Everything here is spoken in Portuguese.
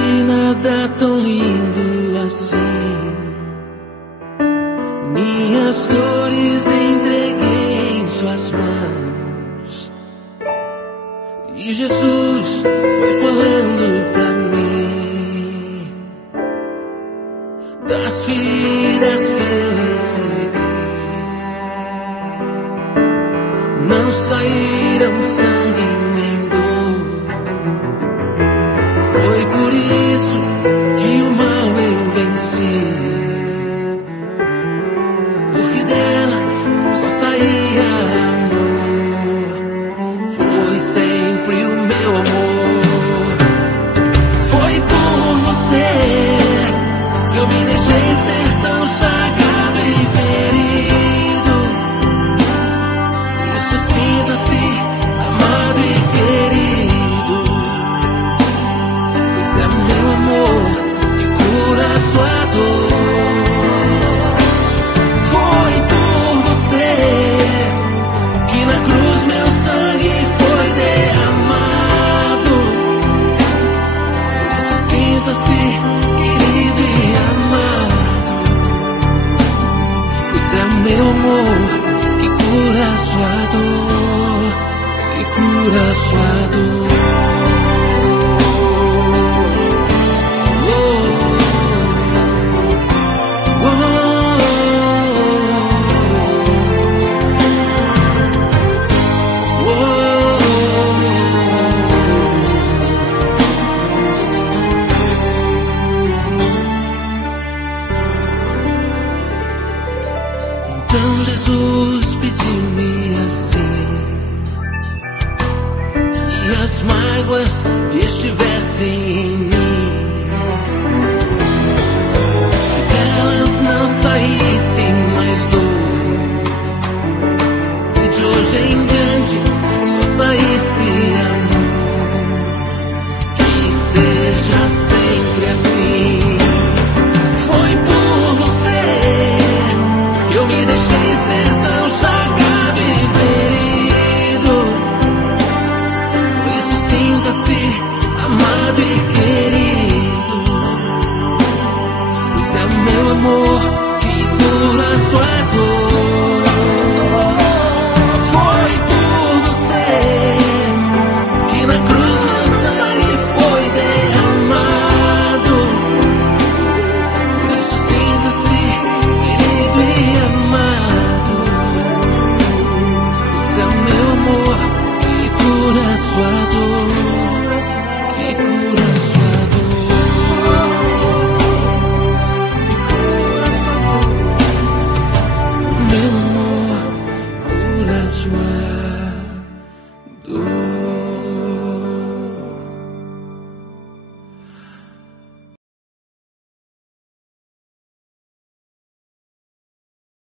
vi nada tão lindo assim. Minhas dores entreguei em suas mãos, e Jesus foi falando pra mim das feridas que eu recebi. Não saíram sangue nem dor. Foi por isso que o mal eu venci, porque delas só saía amor. Foi sempre o meu amor. Foi por você que eu me deixei ser tão chagado e ferido. Isso, sinta-se amado e querido, pois é meu amor que cura sua dor. Foi por você que na cruz meu sangue foi derramado. Por isso sinta-se querido e amado, pois é meu amor que cura sua dor, que cura sua dor. Então Jesus pediu-me assim, que as mágoas estivessem